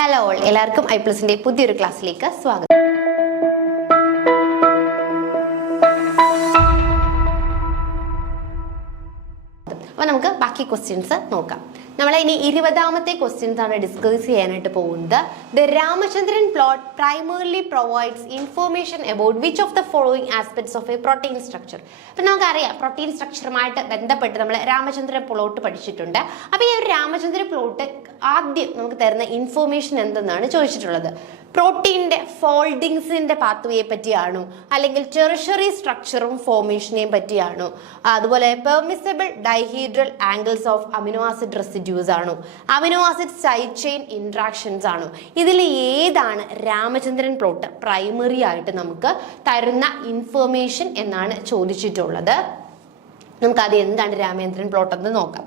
Hello all, എല്ലാവർക്കും ഐപ്ലസിന്റെ പുതിയൊരു ക്ലാസ്സിലേക്ക് സ്വാഗതം. അപ്പോൾ നമുക്ക് ബാക്കി ക്വസ്റ്റ്യൻസ് നോക്കാം. നമ്മൾ ഇനി 20ാമത്തെ ക്വസ്റ്റ്യൻസ് ആണ് ഡിസ്കസ് ചെയ്യാനായിട്ട് പോകുന്നത്. The Ramachandran plot primarily provides information about which of the following aspects of A protein structure. അപ്പം നമുക്കറിയാം പ്രോട്ടീൻ സ്ട്രക്ചറുമായിട്ട് ബന്ധപ്പെട്ട് നമ്മൾ രാമചന്ദ്രൻ പ്ലോട്ട് പഠിച്ചിട്ടുണ്ട്. അപ്പോൾ ഈ ഒരു രാമചന്ദ്രൻ പ്ലോട്ട് ആദ്യം നമുക്ക് തരുന്ന ഇൻഫോർമേഷൻ എന്തെന്നാണ് ചോദിച്ചിട്ടുള്ളത്. പ്രോട്ടീൻ്റെ ഫോൾഡിങ്സിന്റെ പാത്വേയെ പറ്റിയാണോ, അല്ലെങ്കിൽ ടെറിഷറി സ്ട്രക്ചറും ഫോർമേഷനെയും പറ്റിയാണോ, അതുപോലെ permissible dihedral angles of amino acid residues ആണോ, amino acid side chain interactions ആണോ, ഇതിൽ ഏതാണ് രാമചന്ദ്രൻ പ്ലോട്ട് പ്രൈമറി ആയിട്ട് നമുക്ക് തരുന്ന ഇൻഫർമേഷൻ എന്നാണ് ചോദിച്ചിട്ടുള്ളത്. നമുക്കത് എന്താണ് രാമചന്ദ്രൻ പ്ലോട്ട് എന്ന് നോക്കാം.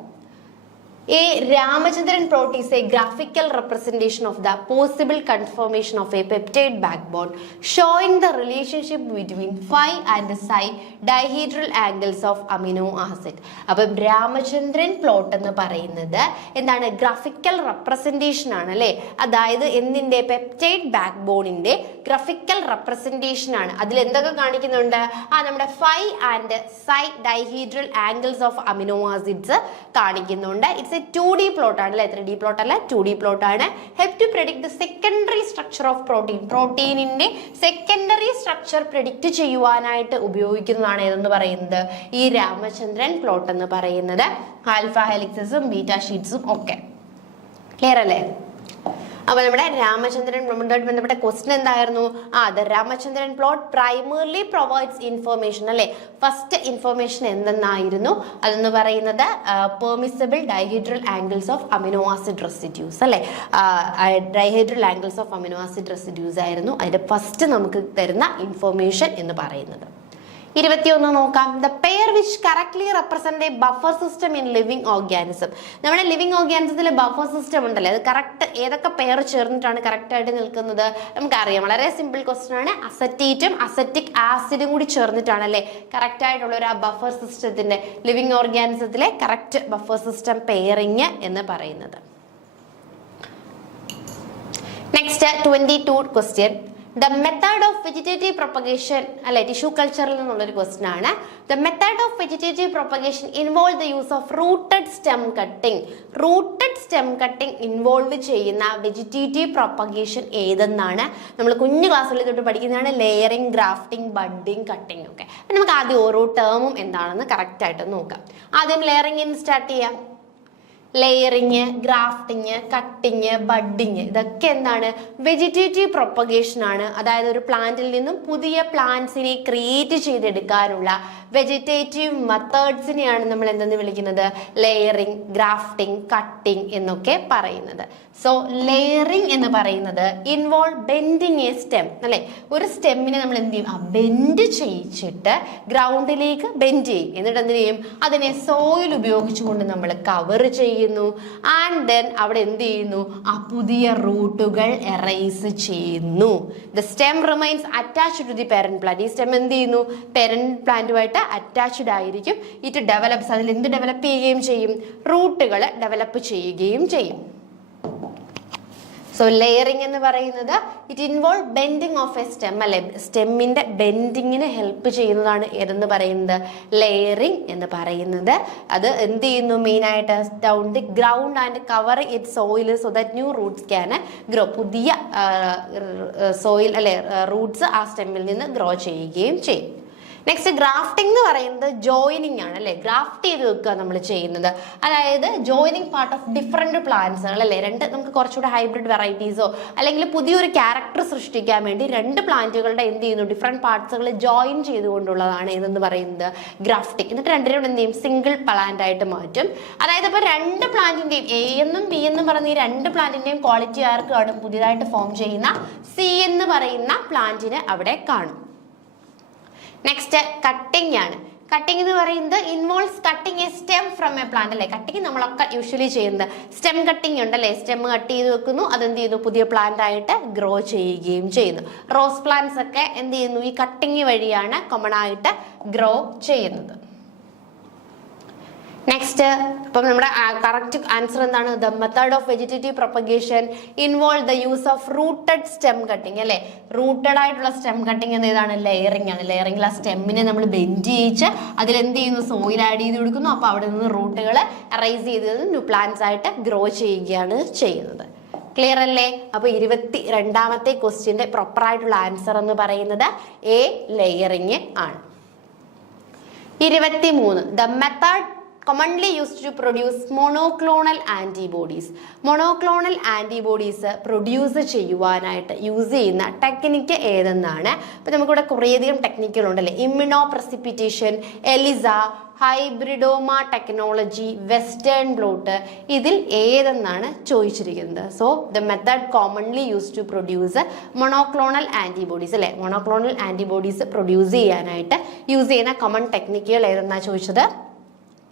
A Ramachandran plot is a graphical representation of the possible conformation of a peptide backbone showing the relationship between phi and psi dihedral angles of amino acid. അപ്പം രാമചന്ദ്രൻ പ്ലോട്ട് എന്ന് പറയുന്നത് എന്താണ്? ഗ്രാഫിക്കൽ റെപ്രസെൻറ്റേഷൻ ആണ് അല്ലേ? അതായത് എന്തിൻ്റെ? പെപ്റ്റൈഡ് ബാക്ക് ബോണിന്റെ ഗ്രാഫിക്കൽ റെപ്രസെൻറ്റേഷൻ ആണ്. അതിൽ എന്തൊക്കെ കാണിക്കുന്നുണ്ട്? നമ്മുടെ phi and psi dihedral angles of amino acids കാണിക്കുന്നുണ്ട്. ഇറ്റ്സ് എ 2D പ്ലോട്ട് ആണ് അല്ലെ? 3D പ്ലോട്ട് അല്ല, 2D പ്ലോട്ട് ആണ്. Help to predict the secondary structure of protein. പ്രോട്ടീനിന്റെ സെക്കൻഡറി സ്ട്രക്ചർ പ്രെഡിക്റ്റ് ചെയ്യുവാനായിട്ട് ഉപയോഗിക്കുന്നതാണ് ഏതെന്ന് പറയുന്നത്? ഈ രാമചന്ദ്രൻ പ്ലോട്ട് എന്ന് പറയുന്നത്. ആൽഫ ഹെലിക്സസും ബീറ്റ ഷീറ്റ്സും ഒക്കെ ക്ലിയർ അല്ലേ? അപ്പോൾ നമ്മുടെ രാമചന്ദ്രൻ പ്ലോട്ടുമായിട്ട് ബന്ധപ്പെട്ട ക്വസ്റ്റ്യൻ എന്തായിരുന്നു? The Ramachandran plot primarily provides information അല്ലെ? ഫസ്റ്റ് ഇൻഫർമേഷൻ എന്തെന്നായിരുന്നു? അതെന്ന് പറയുന്നത് permissible dihedral angles of amino acid residues അല്ലെ? Dihedral angles of amino acid residues ആയിരുന്നു അതിന്റെ ഫസ്റ്റ് നമുക്ക് തരുന്ന ഇൻഫർമേഷൻ എന്ന് പറയുന്നത്. 21 നോക്കാം. The pair which correctly represent A buffer system in living organism. നമ്മുടെ ലിവിംഗ് ഓർഗാനിസത്തിലെ ബഫർ സിസ്റ്റം ഉണ്ടല്ലേ, അത് കറക്റ്റ് ഏതൊക്കെ പെയർ ചേർന്നിട്ടാണ് കറക്റ്റ് ആയിട്ട് നിൽക്കുന്നത്? നമുക്കറിയാം, വളരെ സിമ്പിൾ ക്വസ്റ്റൻ ആണ്. അസറ്റേറ്റും അസറ്റിക് ആസിഡും കൂടി ചേർന്നിട്ടാണ് അല്ലേ കറക്റ്റ് ആയിട്ടുള്ള ഒരു ബഫർ സിസ്റ്റത്തിന്റെ, ലിവിംഗ് ഓർഗാനിസത്തിലെ കറക്റ്റ് ബഫർ സിസ്റ്റം പെയറിങ് എന്ന് പറയുന്നത്. Next 22 question. The method of vegetative propagation അല്ലെ ടിഷ്യൂ കൾച്ചറിൽ നിന്നുള്ളൊരു ക്വസ്റ്റ്യൻ ആണ്. The method of vegetative propagation involve the use of rooted stem cutting. Rooted stem cutting involve ചെയ്യുന്ന vegetative propagation ഏതെന്നാണ് നമ്മൾ കുഞ്ഞു ക്ലാസ്സുകളിൽ തൊട്ട് പഠിക്കുന്നതാണ്. ലെയറിങ്, ഗ്രാഫ്റ്റിംഗ്, ബഡ്ഡിങ്, കട്ടിങ് ഒക്കെ. അപ്പം നമുക്ക് ആദ്യം ഓരോ ടേമും എന്താണെന്ന് കറക്റ്റ് ആയിട്ട് നോക്കാം. ആദ്യം ലെയറിംഗ് സ്റ്റാർട്ട് ചെയ്യാം. ലെയറിങ്, ഗ്രാഫ്റ്റിങ്, കട്ടിങ്, ബഡ്ഡിങ് ഇതൊക്കെ എന്താണ്? വെജിറ്റേറ്റീവ് പ്രൊപ്പഗേഷൻ ആണ്. അതായത് ഒരു പ്ലാന്റിൽ നിന്നും പുതിയ പ്ലാന്റ്സിനെ ക്രിയേറ്റ് ചെയ്തെടുക്കാനുള്ള വെജിറ്റേറ്റീവ് മെത്തേഡ്സിനെയാണ് നമ്മൾ എന്തെന്ന് വിളിക്കുന്നത്? ലെയറിങ്, ഗ്രാഫ്റ്റിംഗ്, കട്ടിങ് എന്നൊക്കെ പറയുന്നത്. സോ ലെയറിംഗ് എന്ന് പറയുന്നത് ഇൻവോൾവ് ബെൻഡിങ് എ സ്റ്റെം അല്ലെ? ഒരു സ്റ്റെമ്മിനെ നമ്മൾ എന്ത് ചെയ്യും? ബെൻഡ് ചെയ്യിച്ചിട്ട് ഗ്രൗണ്ടിലേക്ക് ബെൻഡ് ചെയ്യും. എന്നിട്ട് എന്ത് ചെയ്യും? അതിനെ സോയിൽ ഉപയോഗിച്ചുകൊണ്ട് നമ്മൾ കവർ ചെയ്യുന്നു. ആൻഡ് ദെൻ അവിടെ എന്ത് ചെയ്യുന്നു? പുതിയ റൂട്ടുകൾ എറേസ് ചെയ്യുന്നു. The stem remains attached to the parent plant. ഈ സ്റ്റെം എന്ത് ചെയ്യുന്നു? പാരന്റ് പ്ലാന്റുമായിട്ട് അറ്റാച്ച്ഡ് ആയിരിക്കും. ഇറ്റ് ഡെവലപ്സ്, അതിൽ എന്ത് ഡെവലപ്പ് ചെയ്യുകയും ചെയ്യും? റൂട്ടുകൾ ഡെവലപ്പ് ചെയ്യുകയും ചെയ്യും. സോ ലെയറിംഗ് എന്ന് പറയുന്നത് it involve bending of A stem അല്ലെ? സ്റ്റെമ്മിന്റെ ബെൻഡിങ്ങിന് ഹെൽപ്പ് ചെയ്യുന്നതാണ് ഏതെന്ന് പറയുന്നത്? ലെയറിംഗ് എന്ന് പറയുന്നത്. അത് എന്ത് ചെയ്യുന്നു? മെയിൻ ആയിട്ട് down the ground and cover it soil so that new Roots can grow. പുതിയ സോയിൽ അല്ലെ റൂട്ട്സ് ആ സ്റ്റെമ്മിൽ നിന്ന് ഗ്രോ ചെയ്യുകയും ചെയ്യും. നെക്സ്റ്റ് ഗ്രാഫ്റ്റിംഗ് എന്ന് പറയുന്നത് ജോയിനിങ് ആണ് അല്ലെ? ഗ്രാഫ്റ്റ് ചെയ്ത് വെക്കുക നമ്മൾ ചെയ്യുന്നത്. അതായത് ജോയിനിങ് പാർട്ട് ഓഫ് ഡിഫറെന്റ് പ്ലാന്റ്സുകൾ അല്ലെ? നമുക്ക് കുറച്ചുകൂടെ ഹൈബ്രിഡ് വെറൈറ്റീസോ അല്ലെങ്കിൽ പുതിയൊരു ക്യാരക്ടർ സൃഷ്ടിക്കാൻ വേണ്ടി രണ്ട് പ്ലാന്റുകളുടെ എന്ത് ചെയ്യുന്നു? ഡിഫറെന്റ് പാർട്സുകൾ ജോയിൻ ചെയ്തുകൊണ്ടുള്ളതാണ് ഏതെന്ന് പറയുന്നത്? ഗ്രാഫ്റ്റിംഗ്. എന്നിട്ട് രണ്ടിനും എന്ത് ചെയ്യും? സിംഗിൾ പ്ലാന്റ് ആയിട്ട് മാറ്റും. അതായത് ഇപ്പോൾ രണ്ട് പ്ലാന്റിന്റെയും എ എന്നും ബി എന്നും പറയുന്ന ഈ രണ്ട് പ്ലാന്റിന്റെയും ക്വാളിറ്റി ആർക്കാണ്? പുതിയതായിട്ട് ഫോം ചെയ്യുന്ന സി എന്ന് പറയുന്ന പ്ലാന്റിന് അവിടെ കാണും. നെക്സ്റ്റ് കട്ടിംഗ് ആണ്. കട്ടിംഗ് എന്ന് പറയുന്നത് involves cutting A stem from A plant അല്ലേ? കട്ടിംഗ് നമ്മളൊക്കെ യൂഷ്വലി ചെയ്യുന്നത് സ്റ്റെം കട്ടിംഗ് ഉണ്ടല്ലേ? സ്റ്റെം കട്ട് ചെയ്ത് വെക്കുന്നു, അതെന്ത് ചെയ്യുന്നു? പുതിയ പ്ലാന്റ് ആയിട്ട് ഗ്രോ ചെയ്യുകയും ചെയ്യുന്നു. റോസ് പ്ലാന്റ്സ് ഒക്കെ എന്ത് ചെയ്യുന്നു? ഈ കട്ടിംഗ് വഴിയാണ് കോമൺ ആയിട്ട് ഗ്രോ ചെയ്യുന്നത്. നെക്സ്റ്റ് ഇപ്പം നമ്മുടെ കറക്റ്റ് ആൻസർ എന്താണ്? The method of vegetative propagation involve the use of rooted stem cutting അല്ലെ. റൂട്ടഡ് ആയിട്ടുള്ള സ്റ്റെം കട്ടിങ് എന്ന് ഏതാണ്? ലെയറിംഗ് ആണ്. ലെയറിംഗിൽ ആ സ്റ്റെമ്മിനെ നമ്മൾ ബെൻഡ് ചെയ്യിച്ച് അതിലെന്ത് ചെയ്യുന്നു? സോയിൽ ആഡ് ചെയ്ത് കൊടുക്കുന്നു. അപ്പോൾ അവിടെ നിന്ന് റൂട്ടുകൾ അറൈസ് ചെയ്ത് ന്യൂ പ്ലാന്റ്സ് ആയിട്ട് ഗ്രോ ചെയ്യുകയാണ് ചെയ്യുന്നത്. ക്ലിയർ അല്ലേ? അപ്പൊ 22ാമത്തെ ക്വസ്റ്റ്യന്റെ പ്രോപ്പർ ആയിട്ടുള്ള ആൻസർ എന്ന് പറയുന്നത് എ, ലെയറിംഗ് ആണ്. 23 the method commonly used to produce monoclonal antibodies. monoclonal antibodies produce ചെയ്യുവാനായിട്ട് യൂസ് ചെയ്യുന്ന ടെക്നിക്ക് ഏതെന്നാണ്. അപ്പോൾ നമുക്കിവിടെ കുറേയധികം ടെക്നിക്കുകൾ ഉണ്ടല്ലേ. Immunoprecipitation, ELISA, hybridoma technology, western blot, ഇതിൽ ഏതെന്നാണ് ചോദിച്ചിരിക്കുന്നത്. So the method commonly use to produce monoclonal antibodies അല്ലെ. മൊണോക്ലോണൽ ആന്റിബോഡീസ് പ്രൊഡ്യൂസ് ചെയ്യാനായിട്ട് യൂസ് ചെയ്യുന്ന കോമൺ ടെക്നിക്കുകൾ ഏതെന്നാണ് ചോദിച്ചത്.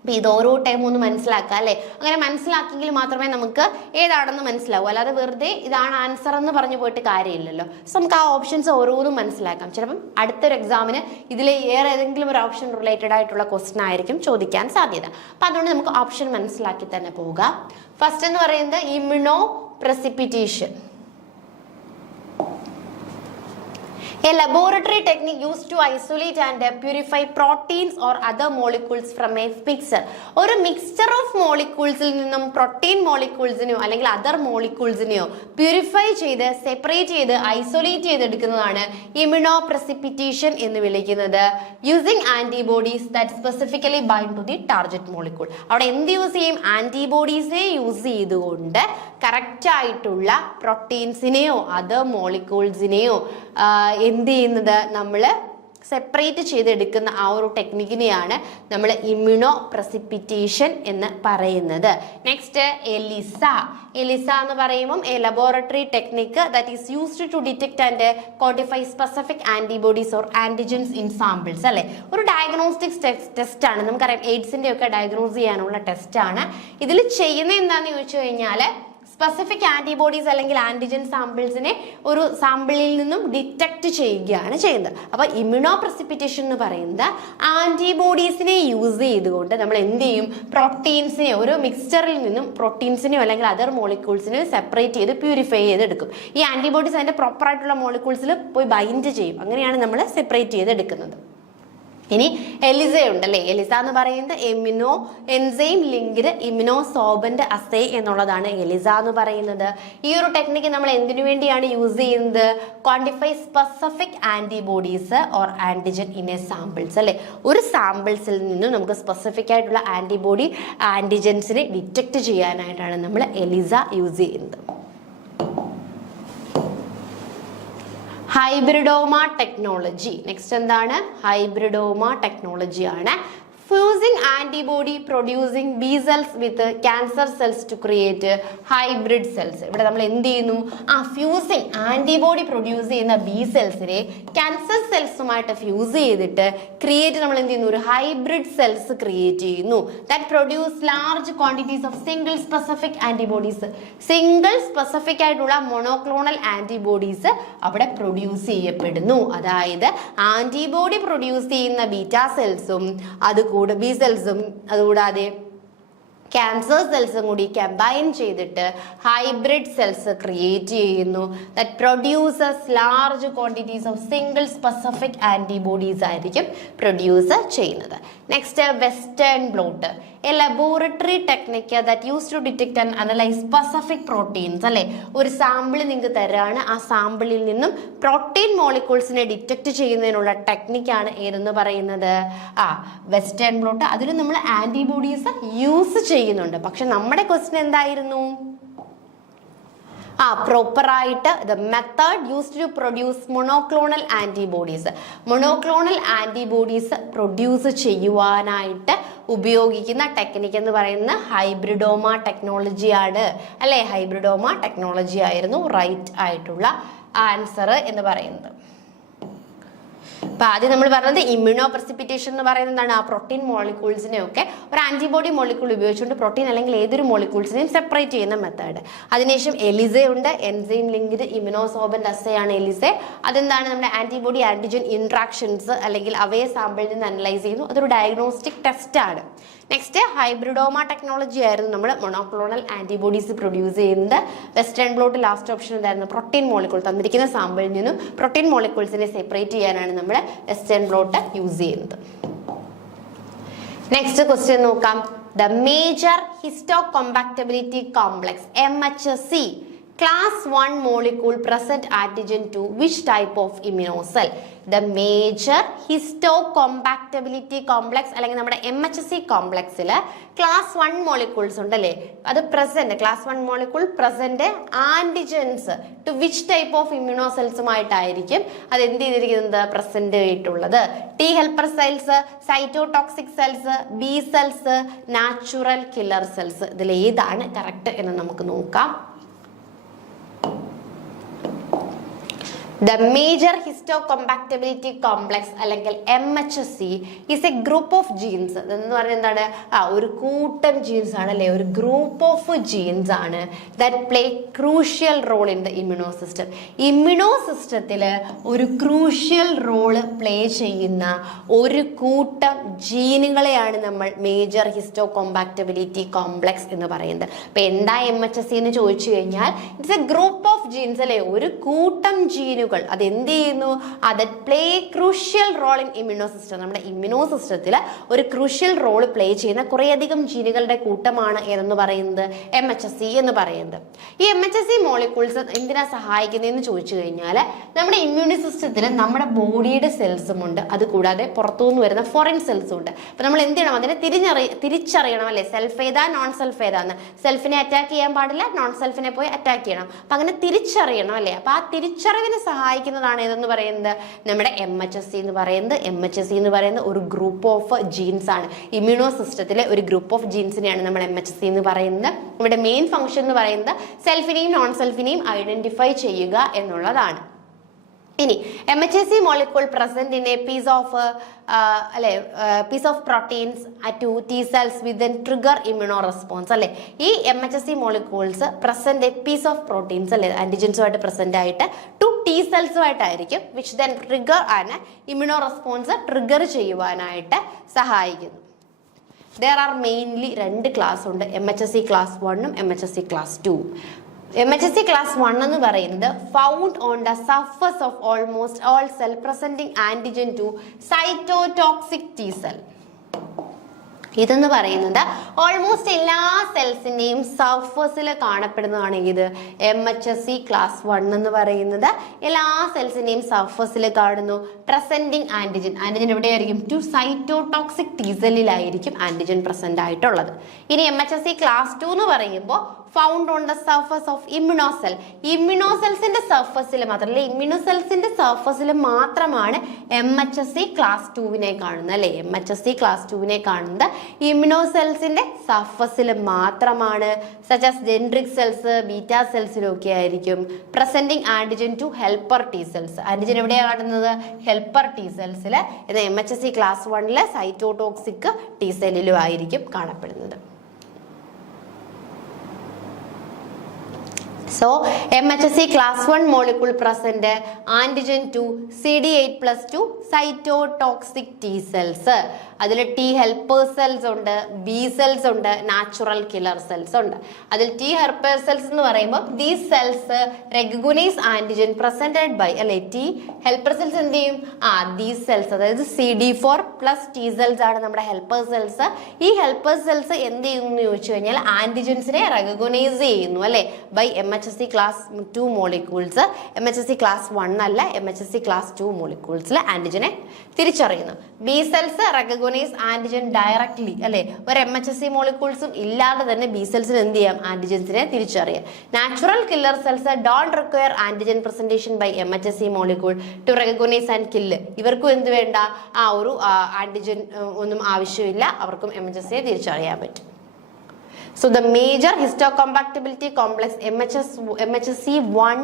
അപ്പം ഇത് ഓരോ ടൈം ഒന്ന് മനസ്സിലാക്കുക അല്ലേ. അങ്ങനെ മനസ്സിലാക്കിയെങ്കിൽ മാത്രമേ നമുക്ക് ഏതാണെന്ന് മനസ്സിലാവൂ. അല്ലാതെ വെറുതെ ഇതാണ് ആൻസർ എന്ന് പറഞ്ഞു പോയിട്ട് കാര്യമില്ലല്ലോ. സോ നമുക്ക് ആ ഓപ്ഷൻസ് ഓരോന്നും മനസ്സിലാക്കാം. ചിലപ്പം അടുത്തൊരു എക്സാമിന് ഇതിൽ ഏതെങ്കിലും ഒരു ഓപ്ഷൻ റിലേറ്റഡ് ആയിട്ടുള്ള ക്വസ്റ്റൻ ആയിരിക്കും ചോദിക്കാൻ സാധ്യത. അപ്പം അതുകൊണ്ട് നമുക്ക് ഓപ്ഷൻ മനസ്സിലാക്കി തന്നെ പോവുക. ഫസ്റ്റ് എന്ന് പറയുന്നത് immuno precipitation. A laboratory technique used to isolate and purify proteins or other molecules from a mixture. ഒരു മിക്സ്ചർ ഓഫ് മോളിക്യൂൾസിൽ നിന്നും പ്രോട്ടീൻ മോളിക്യൂൾസിനെയോ അല്ലെങ്കിൽ അതർ മോളിക്യൂൾസിനെയോ പ്യൂരിഫൈ ചെയ്ത് സെപ്പറേറ്റ് ചെയ്ത് ഐസൊലേറ്റ് ചെയ്തെടുക്കുന്നതാണ് ഇമ്മ്യൂണോ പ്രസിപ്പിറ്റേഷൻ എന്ന് വിളിക്കുന്നത്. Using antibodies that specifically bind to the target molecule. അവിടെ എന്ത് യൂസ് ചെയ്യും? ആന്റിബോഡീസിനെ യൂസ് ചെയ്തുകൊണ്ട് കറക്റ്റ് ആയിട്ടുള്ള പ്രോട്ടീൻസിനെയോ അതർ മോളിക്യൂൾസിനെയോ എന്ത് ചെയ്യുന്നത്? നമ്മൾ സെപ്പറേറ്റ് ചെയ്തെടുക്കുന്ന ആ ഒരു ടെക്നിക്കിനെയാണ് നമ്മൾ ഇമ്മ്യൂണോ പ്രസിപ്പിറ്റേഷൻ എന്ന് പറയുന്നത്. Next Elisa. എലിസ എന്ന് പറയുമ്പോൾ a laboratory technique that is used to detect and quantify specific antibodies or antigens in samples അല്ലെ. ഒരു ഡയഗ്നോസ്റ്റിക്സ് ടെസ്റ്റ് ആണ്. നമുക്കറിയാം എയ്ഡ്സിന്റെ ഒക്കെ ഡയഗ്നോസ് ചെയ്യാനുള്ള ടെസ്റ്റ് ആണ്. ഇതിൽ ചെയ്യുന്നത് എന്താണെന്ന് ചോദിച്ചു കഴിഞ്ഞാൽ സ്പെസിഫിക് ആന്റിബോഡീസ് അല്ലെങ്കിൽ ആന്റിജൻ സാമ്പിൾസിനെ ഒരു സാമ്പിളിൽ നിന്നും ഡിറ്റക്ട് ചെയ്യുകയാണ് ചെയ്യുന്നത്. അപ്പോൾ ഇമ്മ്യൂണോ പ്രസിപ്പിറ്റേഷൻ എന്ന് പറയുന്നത് ആന്റിബോഡീസിനെ യൂസ് ചെയ്തുകൊണ്ട് നമ്മൾ എന്ത് ചെയ്യും? പ്രോട്ടീൻസിനെ ഒരു മിക്സ്ചറിൽ നിന്നും പ്രോട്ടീൻസിനെയോ അല്ലെങ്കിൽ അതർ മോളിക്യൂൾസിനെയോ സെപ്പറേറ്റ് ചെയ്ത് പ്യൂരിഫൈ ചെയ്തെടുക്കും. ഈ ആന്റിബോഡീസ് അതിന്റെ പ്രോപ്പർ ആയിട്ടുള്ള മോളിക്യൂൾസിൽ പോയി ബൈൻഡ് ചെയ്യും. അങ്ങനെയാണ് നമ്മൾ സെപ്പറേറ്റ് ചെയ്തെടുക്കുന്നത്. ഇനി എലിസ ഉണ്ടല്ലേ. എലിസ എന്ന് പറയുന്നത് എമ്യൂണോ എൻസൈം ലിങ്ക്ഡ് ഇമ്യൂണോസോർബന്റ് അസേ എന്നുള്ളതാണ് എലിസ എന്ന് പറയുന്നത്. ഈ ഒരു ടെക്നിക്ക് നമ്മൾ എന്തിനു വേണ്ടിയാണ് യൂസ് ചെയ്യുന്നത്? Quantify specific antibodies or antigen in A samples അല്ലെ. ഒരു സാമ്പിൾസിൽ നിന്നും നമുക്ക് സ്പെസിഫിക് ആയിട്ടുള്ള ആന്റിബോഡി ആന്റിജൻസിനെ ഡിറ്റക്ട് ചെയ്യാനായിട്ടാണ് നമ്മൾ എലിസ യൂസ് ചെയ്യുന്നത്. Hybridoma technology. നെക്സ്റ്റ് എന്താണ്? ഹൈബ്രിഡോമ ടെക്നോളജി ആണ്. Fusing antibody producing B cells with cancer cells to create hybrid cells. ഇവിടെ നമ്മൾ എന്ത് ചെയ്യുന്നു? ഫ്യൂസിങ് ആന്റിബോഡി പ്രൊഡ്യൂസ് ചെയ്യുന്ന ബി സെൽസിനെ ക്യാൻസർ സെൽസുമായിട്ട് ഫ്യൂസ് ചെയ്തിട്ട് ക്രിയേറ്റ് നമ്മൾ എന്ത് ചെയ്യുന്നു? ഒരു ഹൈബ്രിഡ് സെൽസ് ക്രിയേറ്റ് ചെയ്യുന്നു. That produce large quantities of single specific antibodies. Single specific ആയിട്ടുള്ള മൊണോക്ലോണൽ ആന്റിബോഡീസ് അവിടെ പ്രൊഡ്യൂസ് ചെയ്യപ്പെടുന്നു. അതായത് ആന്റിബോഡി പ്രൊഡ്യൂസ് ചെയ്യുന്ന ബീറ്റാ സെൽസും ബി സെൽസും അതുകൂടാതെ ക്യാൻസർ സെൽസും കൂടി കമ്പൈൻ ചെയ്തിട്ട് ഹൈബ്രിഡ് സെൽസ് ക്രിയേറ്റ് ചെയ്യുന്നു. That produces large quantities of single specific antibodies ആയിരിക്കും പ്രൊഡ്യൂസ് ചെയ്യുന്നത്. Next Western blot. A laboratory technique that use to detect and analyse specific proteins അല്ലെ. ഒരു സാമ്പിൾ നിങ്ങൾക്ക് തരാണ്. ആ സാമ്പിളിൽ നിന്നും പ്രോട്ടീൻ മോളിക്യൂൾസിനെ ഡിറ്റക്ട് ചെയ്യുന്നതിനുള്ള ടെക്നിക്കാണ് ഏതെന്ന് പറയുന്നത്? Western bloat. അതിൽ നമ്മൾ ആന്റിബോഡീസ് യൂസ് ചെയ്യുന്നുണ്ട്. പക്ഷെ നമ്മുടെ ക്വസ്റ്റ്യൻ എന്തായിരുന്നു? പ്രോപ്പറായിട്ട് the method used to produce monoclonal antibodies. Monoclonal antibodies produce ചെയ്യുവാനായിട്ട് ഉപയോഗിക്കുന്ന ടെക്നിക്ക് എന്ന് പറയുന്നത് ഹൈബ്രിഡോമ ടെക്നോളജിയാണ് അല്ലേ. ഹൈബ്രിഡോമ ടെക്നോളജി ആയിരുന്നു റൈറ്റ് ആയിട്ടുള്ള ആൻസർ എന്ന് പറയുന്നത്. അപ്പൊ ആദ്യം നമ്മൾ പറഞ്ഞത് ഇമ്മ്യൂണോ പ്രസിപ്പിറ്റേഷൻ എന്ന് പറയുന്നതാണ് ആ പ്രോട്ടീൻ മോളിക്യൂൾസിനെ ഒക്കെ ഒരു ആന്റിബോഡി മോളിക്യൂൾ ഉപയോഗിച്ചുകൊണ്ട് പ്രോട്ടീൻ അല്ലെങ്കിൽ ഏതൊരു മോളിക്യൂൾസിനെയും സെപ്പറേറ്റ് ചെയ്യുന്ന മെത്തേഡ്. അതിനുശേഷം എലിസെ ഉണ്ട്, എൻസൈം ലിങ്ക്ഡ് ഇമ്മ്യൂണോസോർബന്റ് അസ്സേ ആണ് എലിസെ. അതെന്താണ് നമ്മുടെ ആന്റിബോഡി ആന്റിജൻ ഇന്ററാക്ഷൻസ് അല്ലെങ്കിൽ അവയെ സാമ്പിളിൽ നിന്ന് അനലൈസ് ചെയ്യുന്നു. അതൊരു ഡയഗ്നോസ്റ്റിക് ടെസ്റ്റ് ആണ്. നെക്സ്റ്റ് ഹൈബ്രിഡോമ ടെക്നോളജി ആയിരുന്നു നമ്മൾ മോണോക്ലോണൽ ആന്റിബോഡീസ് പ്രൊഡ്യൂസ് ചെയ്യുന്നത്. വെസ്റ്റേൺ ബ്ലോട്ട് ലാസ്റ്റ് ഓപ്ഷൻ എന്തായിരുന്നു? പ്രോട്ടീൻ മോളിക്യൂൾ തന്നിരിക്കുന്ന സാമ്പിളിൽ നിന്നും പ്രോട്ടീൻ മോളിക്യൂൾസിനെ സെപ്പറേറ്റ് ചെയ്യാനാണ് നമ്മൾ വെസ്റ്റേൺ ബ്ലോട്ട് യൂസ് ചെയ്യുന്നത്. നെക്സ്റ്റ് ക്വസ്റ്റ്യൻ നോക്കാം. The major histocompatibility complex MHC class 1 molecule present antigen to which type of immunocell? The major histocompatibility complex അല്ലെങ്കിൽ നമ്മുടെ MHC കോംപ്ലക്സിൽ ക്ലാസ് 1 മോളിക്യൂൾസ് ഉണ്ടല്ലേ, അത് present class 1 molecule present antigens to which type of ഇമ്മ്യൂണോസെൽസുമായിട്ടായിരിക്കും അത് എന്ത് ചെയ്തിരിക്കുന്നത്? പ്രസന്റ് ആയിട്ടുള്ളത്. T helper cells, cytotoxic cells, B cells, natural killer cells. ഇതിൽ ഏതാണ് കറക്റ്റ് എന്ന് നമുക്ക് നോക്കാം. The major histocompatibility complex അല്ലെങ്കിൽ MHC is a group of genes. എന്ന് പറഞ്ഞാൽ എന്താണ്? ഒരു കൂട്ടം ജീൻസ് ആണ് അല്ലേ, ഒരു ഗ്രൂപ്പ് ഓഫ് ജീൻസ് ആണ് that play crucial role in the immuno system. Immuno സിസ്റ്റത്തിൽ ഒരു ക്രൂഷ്യൽ റോള് പ്ലേ ചെയ്യുന്ന ഒരു കൂട്ടം ജീനുകളെയാണ് നമ്മൾ മേജർ ഹിസ്റ്റോകോമ്പാക്റ്റബിലിറ്റി കോംപ്ലക്സ് എന്ന് പറയുന്നത്. അപ്പൊ എന്താ MHC എന്ന് ചോദിച്ചു കഴിഞ്ഞാൽ it's a group of genes അല്ലേ, ഒരു കൂട്ടം ജീനുകൾ. അത് എന്ത് ചെയ്യുന്നു? അത് play crucial role in immuno system. നമ്മുടെ ഇമ്മ്യൂണോ സിസ്റ്റത്തിൽ ഒരു ക്രൂഷ്യൽ റോൾ പ്ലേ ചെയ്യുന്ന കുറേയധികം ജീനുകളുടെ കൂട്ടമാണ് ഏതെന്ന് പറയുന്നത്? MHC എന്ന് പറയുന്നത്. ഈ MHC മോളിക്യൂൾസ് എന്തിനാ സഹായിക്കുന്നതെന്ന് ചോദിച്ചു കഴിഞ്ഞാൽ നമ്മുടെ ഇമ്മ്യൂണി സിസ്റ്റത്തിൽ നമ്മുടെ ബോഡിയുടെ സെൽസും ഉണ്ട്, അതുകൂടാതെ പുറത്തുനിന്ന് വരുന്ന ഫോറിൻ സെൽസും ഉണ്ട്. അപ്പൊ നമ്മൾ എന്ത് ചെയ്യണം? അതിനെ തിരിച്ചറിയണം അല്ലെ, സെൽഫ് ഏതാ നോൺ സെൽഫ് ഏതാന്ന്. സെൽഫിനെ അറ്റാക്ക് ചെയ്യാൻ പാടില്ല, നോൺ സെൽഫിനെ പോയി അറ്റാക്ക് ചെയ്യണം. അപ്പൊ അങ്ങനെ തിരിച്ചറിയണം അല്ലെ. അപ്പൊ ആ തിരിച്ചറിവിന് സഹായിക്കുന്നതാണ് ഏതെന്ന് പറയുന്നത്? നമ്മുടെ MHC എന്ന് പറയുന്നത്. MHC എന്ന് പറയുന്നത് ഒരു ഗ്രൂപ്പ് ഓഫ് ജീൻസ് ആണ്. ഇമ്മ്യൂണോ സിസ്റ്റത്തിലെ ഒരു ഗ്രൂപ്പ് ഓഫ് ജീൻസിനെയാണ് നമ്മൾ MHC എന്ന് പറയുന്നത്. ഇവിടെ മെയിൻ ഫംഗ്ഷൻ എന്ന് പറയുന്നത് സെൽഫിനെയും നോൺ സെൽഫിനെയും ഐഡന്റിഫൈ ചെയ്യുക എന്നുള്ളതാണ്. ഇനി MHC molecule present in a piece of proteins to T cells with trigger immuno response അല്ലെ. ഈ MHC molecules present a piece of proteins അല്ലെ, ആന്റിജൻസുമായിട്ട് പ്രസന്റ് ആയിട്ട് ടു T സെൽസുമായിട്ടായിരിക്കും, വിച്ച് ദെൻ ട്രിഗർ ആണ് ഇമ്മ്യൂണോ റെസ്പോൺസ് ട്രിഗർ ചെയ്യുവാനായിട്ട് സഹായിക്കുന്നു. There are mainly 2 class ഉണ്ട്, MHC ക്ലാസ് 1ഉം MHC ക്ലാസ് 2. MHC ക്ലാസ് 1 എന്ന് പറയുന്നത് found on the surface of almost all cell presenting antigen to cytotoxic T cell. ഇതെന്ന് പറയുന്നത് ഓൾമോസ്റ്റ് എല്ലാ സെൽസിന്റെയും സർഫസിൽ കാണപ്പെടുന്നതാണ്. ഇത് MHC ക്ലാസ് 1 എന്ന് പറയുന്നത് എല്ലാ സെൽസിന്റെയും സർഫസിൽ കാണുന്നു. പ്രസന്റിംഗ് ആന്റിജൻ, ആന്റിജൻ എവിടെയായിരിക്കും? ടു സൈറ്റോടോക്സിക് T സെല്ലിലായിരിക്കും ആന്റിജൻ പ്രസന്റ് ആയിട്ടുള്ളത്. ഇനി MHC ക്ലാസ് 2 എന്ന് പറയുമ്പോൾ found on the surface of immuno cell. ഇമ്മ്യൂണോസെൽസിന്റെ സർഫസിൽ മാത്രമല്ല, ഇമ്മ്യൂണോസെൽസിന്റെ സർഫസിൽ മാത്രമാണ് MHC ക്ലാസ് 2വിനെ കാണുന്നത് അല്ലെ. MHC ക്ലാസ് 2വിനെ കാണുന്നത് ഇമ്മ്യൂണോസെൽസിന്റെ സർഫസിൽ മാത്രമാണ്. Such as dendritic cells, beta സെൽസിലൊക്കെ ആയിരിക്കും presenting antigen to helper T cells. Antigen എവിടെയാണ് കാണുന്നത്? ഹെൽപ്പർ T സെൽസിൽ. എന്നാൽ MHC ക്ലാസ് 1 സൈറ്റോടോക്സിക് T സെല്ലിലും ആയിരിക്കും കാണപ്പെടുന്നത്. So MHC class 1 molecule present antigen to CD8+2 cytotoxic T cells. അതിൽ T helper cells ഉണ്ട്, B cells ഉണ്ട്, natural killer cells ഉണ്ട്. അതിൽ T helper cells എന്ന് പറയുമ്പോൾ these cells recognize antigen presented by അല്ലെ. T helper cells എന്ത് ചെയ്യും? these cells അതായത് CD4+ T cells ആണ് നമ്മുടെ helper cells. ഈ helper cells എന്ത് ചെയ്യുന്നു എന്ന് ചോദിച്ചു കഴിഞ്ഞാൽ ആന്റിജൻസിനെ റെക്കഗ്നൈസ് ചെയ്യുന്നു അല്ലെ by MHC class 2 molecules. MHC class 1 അല്ല, MHC ക്ലാസ് 2 മോളിക്യൂൾസിൽ ആന്റിജനെ തിരിച്ചറിയുന്നു. B cells recognise antigen directly അല്ലെ. ഒരു MHC മോളിക്യൂൾസും ഇല്ലാതെ തന്നെ ബി സെൽസിന് എന്ത് ചെയ്യാം? ആന്റിജൻസിനെ തിരിച്ചറിയാം. Natural killer cells don't require antigen presentation by MHC molecule to recognise and kill. ഇവർക്കും എന്ത് വേണ്ട? ഒരു ആന്റിജൻ ഒന്നും ആവശ്യമില്ല, അവർക്കും MHCയെ തിരിച്ചറിയാൻ പറ്റും. So the major histocompatibility complex MHC1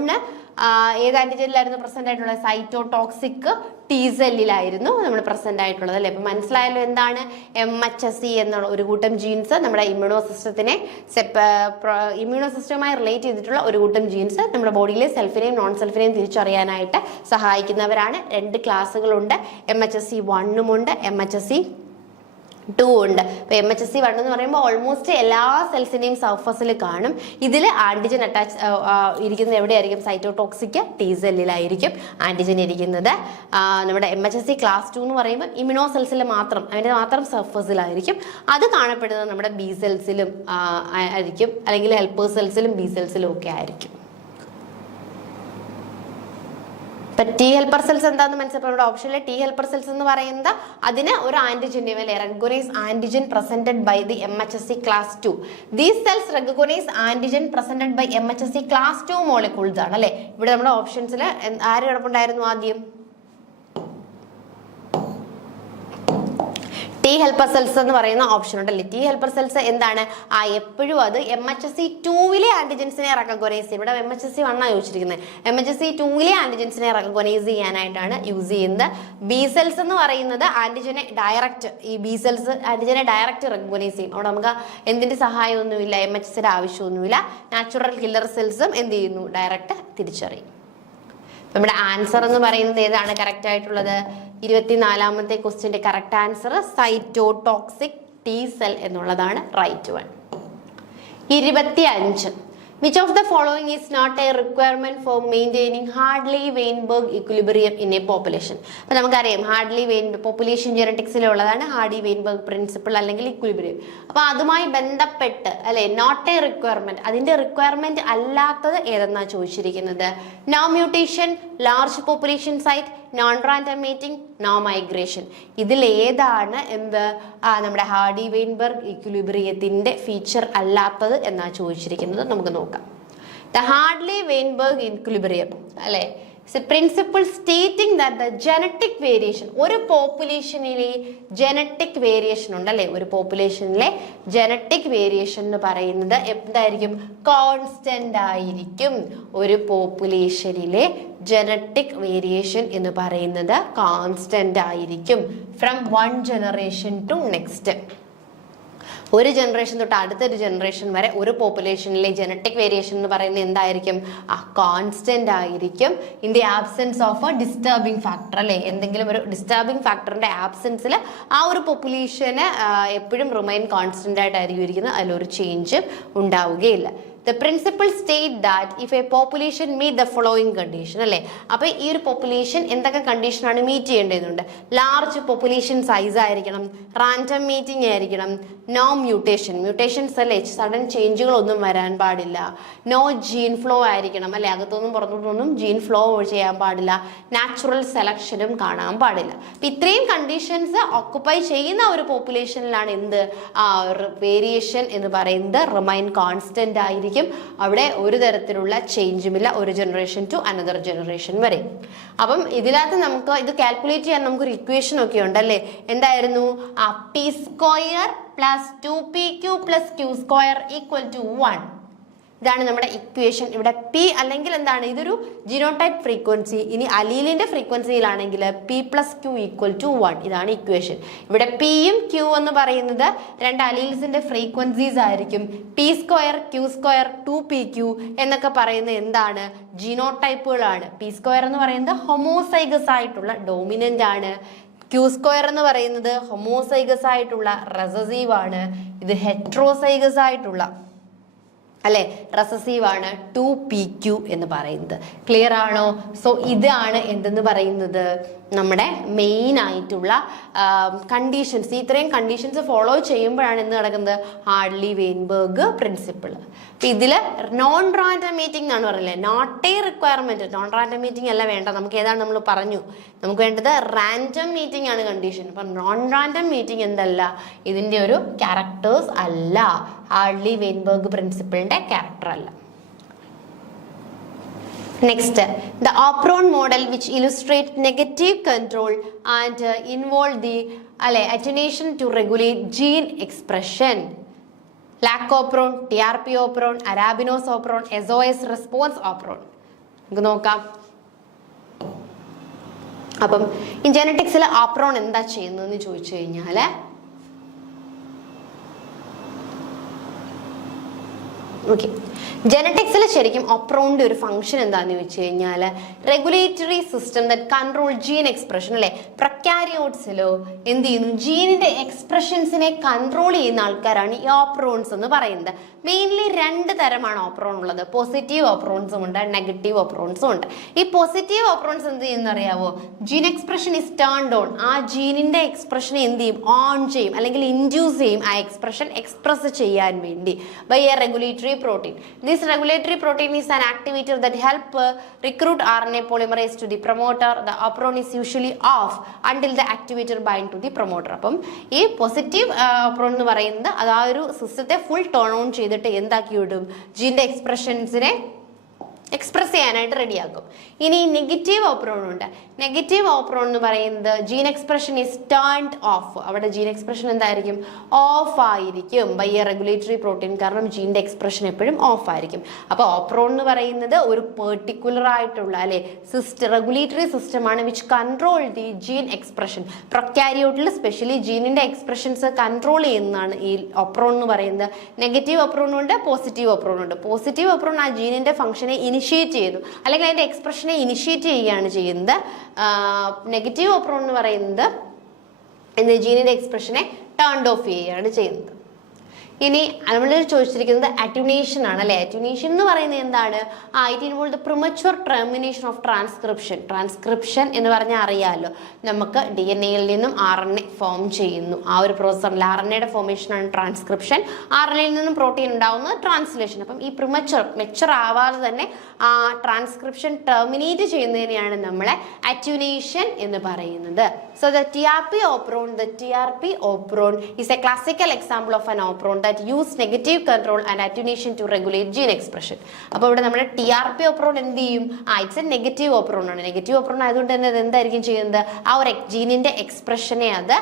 ഏത് ആന്റിജനിലായിരുന്നു പ്രസന്റ് ആയിട്ടുള്ളത്? സൈറ്റോടോക്സിക് ടി സെല്ലിലായിരുന്നു നമ്മൾ പ്രസന്റ് ആയിട്ടുള്ളത് അല്ലേ. അപ്പൊ മനസ്സിലായല്ലോ എന്താണ് MHSC എന്നുള്ള ഒരു കൂട്ടം ജീൻസ് നമ്മുടെ ഇമ്മ്യൂണോ സിസ്റ്റവുമായി റിലേറ്റ് ചെയ്തിട്ടുള്ള ഒരു കൂട്ടം ജീൻസ് നമ്മുടെ ബോഡിയിലെ സെൽഫിനെയും നോൺ സെൽഫിനെയും തിരിച്ചറിയാനായിട്ട് സഹായിക്കുന്നവരാണ്. 2 ക്ലാസ്സുകളുണ്ട്. MHSC 1 ഉണ്ട്, MHSC 2 ഉണ്ട്. ഇപ്പൊ MHSC 1 എന്ന് പറയുമ്പോൾ ഓൾമോസ്റ്റ് എല്ലാ സെൽസിനെയും സർഫസിൽ കാണും. ഇതിൽ ആന്റിജൻ അറ്റാച്ച് ഇരിക്കുന്നത് എവിടെയായിരിക്കും? സൈറ്റോടോക്സിക് ടി സെല്ലിലായിരിക്കും ആന്റിജൻ ഇരിക്കുന്നത്. നമ്മുടെ MHSC ക്ലാസ് 2 എന്ന് പറയുമ്പോൾ ഇമ്യൂണോ സെൽസിൽ മാത്രം, അതിൻ്റെ മാത്രം സർഫസിലായിരിക്കും. അത് കാണപ്പെടുന്നത് നമ്മുടെ ബി സെൽസിലും ആയിരിക്കും, അല്ലെങ്കിൽ ഹെൽപ്പർ സെൽസിലും ബി സെൽസിലും ഒക്കെ ആയിരിക്കും. ഇപ്പൊ ടി ഹെൽപ്പർ സെൽസ് എന്താണെന്ന് മനസ്സിലാക്കുക. ഓപ്ഷനിലെ ടി ഹെൽപ്പർ സെൽസ് എന്ന് പറയുന്നത് അതിന് ഒരു ആന്റിജൻ അല്ലെ, recognise antigen presented by the MHSC class 2. These cells recognise antigen presented by MHSC class 2 molecules ആണ് അല്ലെ. ഇവിടെ നമ്മുടെ ഓപ്ഷൻസിൽ ആര് കിടപ്പുണ്ടായിരുന്നു? ആദ്യം ടി ഹെൽപ്പർ സെൽസ് എന്ന് പറയുന്ന ഓപ്ഷൻ ഉണ്ടല്ലേ. ടി ഹെൽപ്പർ സെൽസ് എന്താണ്? എപ്പോഴും അത് MHSC 2 ആന്റിജൻസിനെ റെക്കഗ്നൈസ് ചെയ്യും. ഇവിടെ MHSC 1 ചോദിച്ചിരിക്കുന്നത്. MHSC 2 ആന്റിജൻസിനെ റെക്കഗ്നൈസ് ചെയ്യാനായിട്ടാണ് യൂസ് ചെയ്യുന്നത്. ബി സെൽസ് എന്ന് പറയുന്നത് ആന്റിജനെ ഡയറക്റ്റ്, ഈ ബി സെൽസ് ആന്റിജനെ ഡയറക്റ്റ് റെക്കഗ്നൈസ് ചെയ്യും. അവിടെ നമുക്ക് എന്തിന്റെ സഹായമൊന്നുമില്ല, MHSCയുടെ ആവശ്യമൊന്നുമില്ല. നാച്ചുറൽ കില്ലർ സെൽസും എന്ത് ചെയ്യുന്നു? ഡയറക്റ്റ് തിരിച്ചറിയും. നമ്മുടെ ആൻസർ എന്ന് പറയുന്നത് ഏതാണ് കറക്റ്റ് ആയിട്ടുള്ളത്? 24ാമത്തെ ക്വസ്റ്റ്യന്റെ correct answer cytotoxic T cell എന്നുള്ളതാണ് right one. 25. Which of the following is not a requirement for maintaining Hartley-Weinberg equilibrium in a population? അപ്പോൾ നമുക്കറിയാം ഹാർഡ്ലി പോപ്പുലേഷൻ ജെനറ്റിക്സിലുള്ളതാണ് ഹാർഡി-വെയിൻബർഗ് പ്രിൻസിപ്പിൾ അല്ലെങ്കിൽ ഇക്വിലിബ്രിയം. അപ്പോൾ അതുമായി ബന്ധപ്പെട്ട് അല്ലെ നോട്ട് എ റിക്വയർമെന്റ്, അതിന്റെ റിക്വയർമെന്റ് അല്ലാത്തത് ഏതെന്നാണ് ചോദിച്ചിരിക്കുന്നത്? No mutation, large population size, non random mating, no migration. ഇതിൽ ഏതാണ് നമ്മുടെ ഹാർഡി-വെയിൻബർഗ് ഇക്വിലിബ്രിയത്തിന്റെ ഫീച്ചർ അല്ലാത്തത് എന്നാണ് ചോദിച്ചിരിക്കുന്നത്? നമുക്ക് നോക്കാം. The Hartley-Weinberg equilibrium അല്ലെ is a principle stating that the genetic variation, ഒരു പോപ്പുലേഷനിലെ ജനറ്റിക് വേരിയേഷൻ ഉണ്ടല്ലേ, ഒരു പോപ്പുലേഷനിലെ ജനറ്റിക് വേരിയേഷൻ എന്ന് പറയുന്നത് എന്തായിരിക്കും? കോൺസ്റ്റന്റ് ആയിരിക്കും. ഒരു പോപ്പുലേഷനിലെ ജനറ്റിക് വേരിയേഷൻ എന്ന് പറയുന്നത് കോൺസ്റ്റന്റ് ആയിരിക്കും ഫ്രം 1 generation to next. ഒരു ജനറേഷൻ തൊട്ട് അടുത്തൊരു ജനറേഷൻ വരെ ഒരു പോപ്പുലേഷനിലെ ജനറ്റിക് വേരിയേഷൻ എന്ന് പറയുന്നത് എന്തായിരിക്കും? കോൺസ്റ്റന്റ് ആയിരിക്കും. In the absence of A disturbing factor അല്ലെ, എന്തെങ്കിലും ഒരു ഡിസ്റ്റർബിംഗ് ഫാക്ടറിന്റെ ആബ്സെൻസിൽ ആ ഒരു പോപ്പുലേഷന് എപ്പോഴും റിമൈൻ കോൺസ്റ്റന്റ് ആയിട്ടായിരിക്കും ഇരിക്കുന്നത്. അതിലൊരു ചേഞ്ച് ഉണ്ടാവുകയില്ല. The principle state that if a population meet the following condition അല്ലേ, അപ്പോൾ ഈ ഒരു പോപ്പുലേഷൻ എന്തൊക്കെ കണ്ടീഷനാണ് മീറ്റ് ചെയ്യേണ്ടതുണ്ട്? ലാർജ് പോപ്പുലേഷൻ സൈസ് ആയിരിക്കണം, റാൻഡം മീറ്റിംഗ് ആയിരിക്കണം, നോ മ്യൂട്ടേഷൻ, മ്യൂട്ടേഷൻസ് അല്ലേ സഡൻ ചേഞ്ചുകളൊന്നും വരാൻ പാടില്ല, നോ ജീൻ ഫ്ലോ ആയിരിക്കണം അല്ലെ, അകത്തൊന്നും പുറത്തോട്ടൊന്നും ജീൻ ഫ്ലോ ചെയ്യാൻ പാടില്ല, നാച്ചുറൽ സെലക്ഷനും കാണാൻ പാടില്ല. അപ്പം ഇത്രയും കണ്ടീഷൻസ് ഓക്കുപ്പൈ ചെയ്യുന്ന ഒരു പോപ്പുലേഷനിലാണ് എന്ത് വേരിയേഷൻ എന്ന് പറയുന്നത് റിമൈൻ കോൺസ്റ്റന്റ് ആയിരിക്കും. അവിടെ ഒരു തരത്തിലുള്ള ചേഞ്ചുമില്ല ഒരു ജനറേഷൻ ടു അനദർ ജനറേഷൻ വരെ. അപ്പം ഇതിനകത്ത് നമുക്ക് ഇത് കാൽക്കുലേറ്റ് ചെയ്യാൻ നമുക്കൊരു ഇക്വേഷൻ ഒക്കെ ഉണ്ടല്ലേ. എന്തായിരുന്നു? P square plus 2pq plus q square equal to 1. ഇതാണ് നമ്മുടെ ഇക്വേഷൻ. ഇവിടെ പി അല്ലെങ്കിൽ എന്താണ്? ഇതൊരു ജീനോടൈപ്പ് ഫ്രീക്വൻസി. ഇനി അലീലിന്റെ ഫ്രീക്വൻസിയിലാണെങ്കിൽ p plus q equal to 1. ഇതാണ് ഇക്വേഷൻ. ഇവിടെ പിയും ക്യൂ എന്ന് പറയുന്നത് 2 അലീൽസിന്റെ ഫ്രീക്വൻസീസ് ആയിരിക്കും. P square q square 2pq എന്നൊക്കെ പറയുന്നത് എന്താണ്? ജീനോടൈപ്പുകളാണ്. പി സ്ക്വയർ എന്ന് പറയുന്നത് ഹൊമോസൈഗസ് ആയിട്ടുള്ള ഡോമിനന്റ് ആണ്. ക്യൂ സ്ക്വയർ എന്ന് പറയുന്നത് ഹൊമോസൈഗസ് ആയിട്ടുള്ള റെസസീവ് ആണ്. ഇത് ഹെട്രോസൈഗസ് ആയിട്ടുള്ള അല്ലെ റെസസീവ് ആണ് 2pq എന്ന് പറയുന്നത്. ക്ലിയർ ആണോ? സോ ഇതാണ് എന്തെന്ന് പറയുന്നത് നമ്മുടെ മെയിൻ ആയിട്ടുള്ള കണ്ടീഷൻസ്. ഇത്രയും കണ്ടീഷൻസ് ഫോളോ ചെയ്യുമ്പോഴാണ് എന്ത് നടക്കുന്നത്? Hardy Weinberg principle. അപ്പൊ ഇതില് നോൺ റാൻഡം മീറ്റിംഗ് എന്നാണ് പറഞ്ഞില്ലേ, not a requirement. Non random mating അല്ല വേണ്ട, നമുക്ക് ഏതാണ് നമ്മൾ പറഞ്ഞു, നമുക്ക് വേണ്ടത് റാൻഡം മീറ്റിംഗ് ആണ് കണ്ടീഷൻ. അപ്പൊ നോൺ റാൻഡം മീറ്റിംഗ് എന്തല്ല, ഇതിന്റെ ഒരു ക്യാരക്ടേഴ്സ് അല്ല, ഹാർട്ട്ലി-വെയിൻബർഗ് പ്രിൻസിപ്പിളിന്റെ ക്യാരക്ടർ അല്ല. Next, the Opron model which illustrates negative control and involve the attenuation to regulate gene expression. Lac-Opron, TRP-Opron, Arabinose-Opron, SOS response Opron. നമുക്ക് നോക്കാം. അപ്പം ഈ ജെനറ്റിക്സിൽ ഓപ്രോൺ എന്താ ചെയ്യുന്നതെന്ന് ചോദിച്ചു കഴിഞ്ഞാൽ ഓക്കെ, ജെനറ്റിക്സിൽ ശരിക്കും ഓപ്രോണിന്റെ ഒരു ഫംഗ്ഷൻ എന്താണെന്ന് ചോദിച്ചു കഴിഞ്ഞാൽ regulatory system that control gene expression അല്ലെ. പ്രൊക്കാരിയോട്സിലോ എന്ത് ചെയ്യുന്നു, ജീനിന്റെ എക്സ്പ്രഷൻസിനെ കൺട്രോൾ ചെയ്യുന്ന ആൾക്കാരാണ് ഈ ഓപ്രോൺസ് എന്ന് പറയുന്നത്. മെയിൻലി 2 തരമാണ് ഓപ്രോൺ ഉള്ളത്. പോസിറ്റീവ് ഓപ്രോൺസും ഉണ്ട്, നെഗറ്റീവ് ഓപ്രോൺസും ഉണ്ട്. ഈ പോസിറ്റീവ് ഓപ്രോൺസ് എന്ത് ചെയ്യുന്ന അറിയാവോ, gene expression is turned on. ആ ജീനിന്റെ എക്സ്പ്രഷനെ എന്ത് ചെയ്യും, ഓൺ ചെയ്യും അല്ലെങ്കിൽ ഇൻഡ്യൂസ് ചെയ്യും ആ എക്സ്പ്രഷൻ എക്സ്പ്രസ് ചെയ്യാൻ വേണ്ടി by a regulatory protein. This regulatory protein is an activator that help recruit RNA polymerase to the promoter. The opron is usually off until the activator bind to the promoter. അപ്പം ഈ positive operon എന്ന് പറയുന്നത് അത് ആ ഒരു സിസ്റ്റത്തെ full turn on ചെയ്തിട്ട് എന്താക്കി വിടും, ജീൻ്റെ എക്സ്പ്രഷൻസിനെ എക്സ്പ്രസ് ചെയ്യാനായിട്ട് റെഡിയാക്കും. ഇനി നെഗറ്റീവ് ഓപ്രോൺ ഉണ്ട്. നെഗറ്റീവ് ഓപ്രോൺ എന്ന് പറയുന്നത് gene expression is turned off. അവിടെ ജീൻ എക്സ്പ്രഷൻ എന്തായിരിക്കും, ഓഫ് ആയിരിക്കും ബൈ എ റെഗുലേറ്ററി പ്രോട്ടീൻ. കാരണം ജീൻ്റെ എക്സ്പ്രഷൻ എപ്പോഴും ഓഫ് ആയിരിക്കും. അപ്പോൾ ഓപ്രോൺ എന്ന് പറയുന്നത് ഒരു പെർട്ടിക്കുലർ ആയിട്ടുള്ള അല്ലെ റെഗുലേറ്ററി സിസ്റ്റമാണ് which control the gene expression. പ്രൊക്കാരിയോട്ടിൽ സ്പെഷ്യലി ജീനിന്റെ എക്സ്പ്രഷൻസ് കൺട്രോൾ ചെയ്യുന്നതാണ് ഈ ഓപ്രോൺ എന്ന് പറയുന്നത്. നെഗറ്റീവ് ഓപ്രോൺ ഉണ്ട്, പോസിറ്റീവ് ഓപ്രോൺ ഉണ്ട്. പോസിറ്റീവ് ഓപ്രോൺ ആ ജീനിന്റെ ഫംഗ്ഷനെ ഇനിഷ്യേറ്റ് ചെയ്തു അല്ലെങ്കിൽ അതിന്റെ എക്സ്പ്രഷനെ ഇനിഷ്യേറ്റ് ചെയ്യുകയാണ് ചെയ്യുന്നത്. നെഗറ്റീവ് ഓപ്രോൺ എന്ന് പറയുന്നത് ജീനിന്റെ എക്സ്പ്രഷനെ ടേൺഡ് ഓഫ് ചെയ്യുകയാണ് ചെയ്യുന്നത്. ഇനി നമ്മൾ ചോദിച്ചിരിക്കുന്നത് അറ്റ്യൂനേഷൻ ആണ് അല്ലെ. അറ്റ്യൂനേഷൻ എന്ന് പറയുന്നത് എന്താണ്, it involve the premature termination of transcription. Transcription എന്ന് പറഞ്ഞാൽ അറിയാമല്ലോ, നമുക്ക് DNA-യിൽ നിന്നും RNA ഫോം ചെയ്യുന്നു. ആ ഒരു പ്രോസസ്സാണ് RNA-യുടെ ഫോർമേഷനാണ് ട്രാൻസ്ക്രിപ്ഷൻ. RNA-യിൽ നിന്നും പ്രോട്ടീൻ ഉണ്ടാവുന്നത് ട്രാൻസ്ലേഷൻ. അപ്പം ഈ മെച്ചർ ആവാതെ തന്നെ ആ ട്രാൻസ്ക്രിപ്ഷൻ ടെർമിനേറ്റ് ചെയ്യുന്നതിനെയാണ് നമ്മളെ അറ്റ്യൂനേഷൻ എന്ന് പറയുന്നത്. So the TRP opron is a classical example of an opron that use negative control and attenuation to regulate gene expression. അപ്പോൾ ഇവിടെ നമ്മുടെ TRP opron എന്ത് ചെയ്യും, ഇറ്റ്സ് എ നെഗറ്റീവ് ഓപ്രോൺ ആണ്. നെഗറ്റീവ് ഓപ്രോൺ ആയതുകൊണ്ട് തന്നെ അത് എന്തായിരിക്കും ചെയ്യുന്നത്, ആ ഒരു ജീനിന്റെ എക്സ്പ്രഷനെ അത്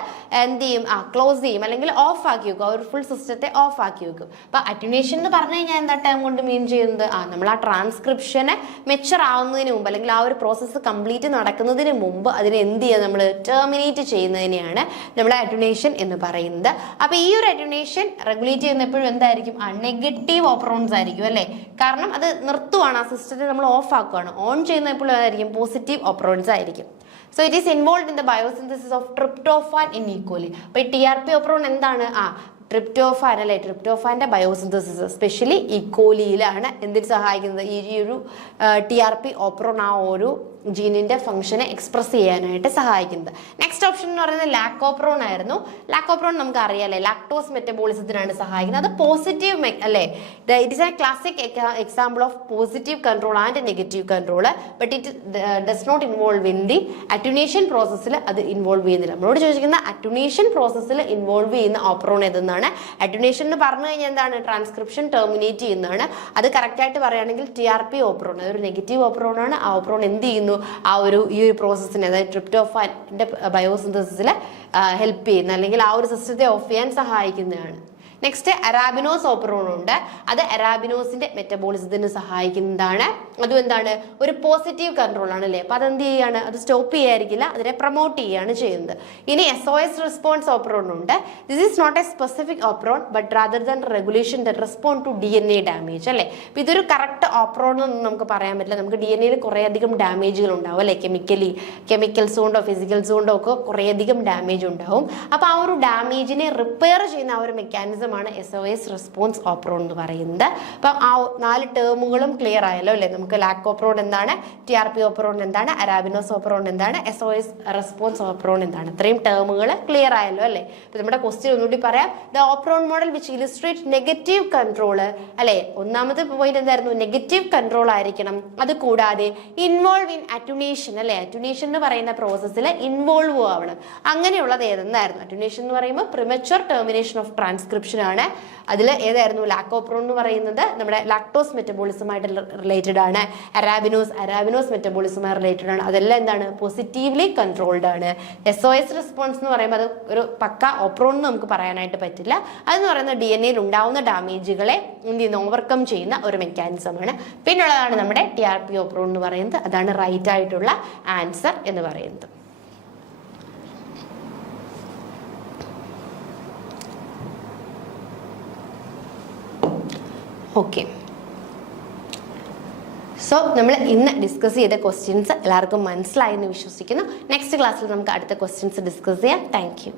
എന്ത് ചെയ്യും, ക്ലോസ് ചെയ്യും അല്ലെങ്കിൽ ഓഫ് ആക്കി വെക്കും. ആ ഒരു ഫുൾ സിസ്റ്റത്തെ ഓഫ് ആക്കി വെക്കും. അപ്പൊ അറ്റ്യൂനേഷൻ എന്ന് പറഞ്ഞു കഴിഞ്ഞാൽ എന്താ ടൈം കൊണ്ട് മീൻ ചെയ്യുന്നത്, നമ്മൾ ആ ട്രാൻസ്ക്രിപ്ഷനെ മെച്ചർ ആവുന്നതിന് മുമ്പ് അല്ലെങ്കിൽ ആ ഒരു പ്രോസസ്സ് കംപ്ലീറ്റ് നടക്കുന്നതിന് മുമ്പ് അതിനെ എന്ത് ചെയ്യുക, നമ്മൾ ടെർമിനേറ്റ് ചെയ്യുന്നതിനെയാണ് നമ്മൾ അറ്റ്യൂനേഷൻ എന്ന് പറയുന്നത്. അപ്പൊ ഈ ഒരു അറ്റ്യൂനേഷൻ റെഗുലേറ്റ് ചെയ്യുന്ന എപ്പോഴും എന്തായിരിക്കും, നെഗറ്റീവ് ഓപ്രോൺസ് ആയിരിക്കും അല്ലെ. കാരണം അത് നിർത്തുവാണ്, ആ സിസ്റ്റത്തെ നമ്മൾ ഓഫ് ആക്കുകയാണ്. ഓൺ ചെയ്യുന്ന എപ്പോഴും അതായിരിക്കും പോസിറ്റീവ് ഓപ്രോൺസ് ആയിരിക്കും. So it is involve in the biosynthesis of tryptophan in equally. അപ്പൊ ഈ TRP ഓപ്രോൺ എന്താണ്, ട്രിപ്റ്റോഫാൻ അല്ലെ. ട്രിപ്റ്റോഫാന്റെ ബയോസിന്തസിസ് സ്പെഷ്യലി ഈക്കോലിയിലാണ് എന്തിന് സഹായിക്കുന്നത്, ഈ ഒരു TRP ഓപ്രോൺ ആ ഒരു ജീനിന്റെ ഫംഗ്ഷനെ എക്സ്പ്രസ് ചെയ്യാനായിട്ട് സഹായിക്കുന്നത്. നെക്സ്റ്റ് ഓപ്ഷൻ എന്ന് പറയുന്നത് ലാക്കോപ്രോൺ ആയിരുന്നു. ലാക്കോപ്രോൺ നമുക്ക് അറിയാലേ, ലാക്ടോസ് മെറ്റബോളിസത്തിനാണ് സഹായിക്കുന്നത്. അത് പോസിറ്റീവ് അല്ലേ. It is a classic example of positive control and negative control. But it does not involve in the attenuation പ്രോസസ്സിൽ. അത് ഇൻവോൾവ് ചെയ്യുന്നില്ല. നമ്മളോട് ചോദിക്കുന്ന അറ്റ്യൂനേഷൻ പ്രോസസ്സിൽ ഇൻവോൾവ് ചെയ്യുന്ന ഓപ്രോൺ ഏതെന്നാണ്. അറ്റ്യൂനേഷൻ എന്ന് പറഞ്ഞു കഴിഞ്ഞാൽ എന്താണ്, ട്രാൻസ്ക്രിപ്ഷൻ ടെർമിനേറ്റ് ചെയ്യുന്നതാണ്. അത് കറക്റ്റായിട്ട് പറയുകയാണെങ്കിൽ TRP ഓപ്രോൺ അതൊരു നെഗറ്റീവ് ഓപ്രോൺ ആണ്. ആ ഓപ്രോൺ എന്ത് ചെയ്യുന്നു, ഈ ഒരു പ്രോസസ്സിനെ അതായത് ട്രിപ്റ്റോഫാന്റെ ബയോസിന്തസിസിൽ ഹെൽപ്പ് ചെയ്യുന്ന അല്ലെങ്കിൽ ആ ഒരു സിസ്റ്റത്തെ ഓഫ് ചെയ്യാൻ സഹായിക്കുന്നതാണ്. നെക്സ്റ്റ് അറാബിനോസ് ഓപ്രോൺ ഉണ്ട്. അത് അറാബിനോസിന്റെ മെറ്റബോളിസത്തിന് സഹായിക്കുന്നതാണ്. അതും എന്താണ്, ഒരു പോസിറ്റീവ് കൺട്രോൾ ആണ് അല്ലേ. അപ്പൊ അതെന്ത് ചെയ്യാണ്, അത് സ്റ്റോപ്പ് ചെയ്യാതിരിക്കില്ല, അതിനെ പ്രൊമോട്ട് ചെയ്യുകയാണ് ചെയ്യുന്നത്. ഇനി SOS റെസ്പോൺസ് ഓപ്രോൺ ഉണ്ട്. This is not a specific operon but rather than regulation that respond to DNA damage അല്ലേ. അപ്പൊ ഇതൊരു കറക്റ്റ് ഓപ്രോൺ എന്നൊന്നും നമുക്ക് പറയാൻ പറ്റില്ല. നമുക്ക് DNA-യിൽ കുറേയധികം ഡാമേജുകൾ ഉണ്ടാവും അല്ലെ. കെമിക്കൽസ് കൊണ്ടോ ഫിസിക്കൽസ് കൊണ്ടോ ഒക്കെ കുറേയധികം ഡാമേജ് ഉണ്ടാവും. അപ്പൊ ആ ഒരു ഡാമേജിനെ റിപ്പയർ ചെയ്യുന്ന ആ ഒരു മെക്കാനിസം SOS റെസ്പോൺസ് ഓപ്രോൺ എന്ന് പറയുന്നത്. അപ്പം ആ 4 ടേമുകളും ക്ലിയർ ആയല്ലോ അല്ലെ. നമുക്ക് ലാക്കോപ്രോൺ എന്താണ്, TRP ഓപ്രോൺ എന്താണ്, അറാബിനോസ് ഓപ്രോൺ എന്താണ്, SOS റെസ്പോൺസ് ഓപ്രോൺ എന്താണ്, ഇത്രയും ടേമുകൾ ക്ലിയർ ആയല്ലോ അല്ലെ. ഇപ്പൊ നമ്മുടെ ക്വസ്റ്റ്യൻ ഒന്നുകൂടി പറയാം. The operon model which illustrate negative control അല്ലെ. ഒന്നാമത്തെ പോയിന്റ് എന്തായിരുന്നു, നെഗറ്റീവ് കൺട്രോൾ ആയിരിക്കണം. അത് കൂടാതെ ഇൻവോൾവ് ഇൻ അറ്റ്യൂനേഷൻ അല്ലെ. അറ്റ്യൂനേഷൻ എന്ന് പറയുന്ന പ്രോസസ്സിൽ ഇൻവോൾവ് ആവണം. അങ്ങനെയുള്ളത് ഏതെന്നായിരുന്നു. അറ്റ്യൂനേഷൻ എന്ന് പറയുമ്പോൾ പ്രിമച്വർ ടെർമിനേഷൻ ഓഫ് ട്രാൻസ്ക്രിപ്ഷൻ ആണ്. അതിൽ ഏതായിരുന്നു? ലാക്കോപ്രോൺ എന്ന് പറയുന്നത് നമ്മുടെ ലാക്ടോസ് മെറ്റബോളിസമായിട്ട് റിലേറ്റഡ് ആണ്. അരാബിനോസ് മെറ്റബോളിസമായി റിലേറ്റഡ് ആണ്. അതെല്ലാം എന്താണ്? പോസിറ്റീവ്ലി കൺട്രോൾഡ് ആണ്. SOS റെസ്പോൺസ് എന്ന് പറയുമ്പോൾ അത് ഒരു പക്ക ഓപ്രോൺ എന്ന് നമുക്ക് പറയാനായിട്ട് പറ്റില്ല. അതെന്ന് പറയുന്നത് DNA-യിൽ ഉണ്ടാവുന്ന ഡാമേജുകളെ ഓവർകം ചെയ്യുന്ന ഒരു മെക്കാനിസം ആണ്. പിന്നുള്ളതാണ് നമ്മുടെ TRP ഓപ്രോൺ എന്ന് പറയുന്നത്. അതാണ് റൈറ്റ് ആയിട്ടുള്ള ആൻസർ എന്ന് പറയുന്നത്. ഓക്കെ, സോ നമ്മൾ ഇന്ന് ഡിസ്കസ് ചെയ്ത ക്വസ്റ്റ്യൻസ് എല്ലാവർക്കും മനസ്സിലായെന്ന് വിശ്വസിക്കുന്നു. നെക്സ്റ്റ് ക്ലാസ്സിൽ നമുക്ക് അടുത്ത ക്വസ്റ്റ്യൻസ് ഡിസ്കസ് ചെയ്യാം. Thank you.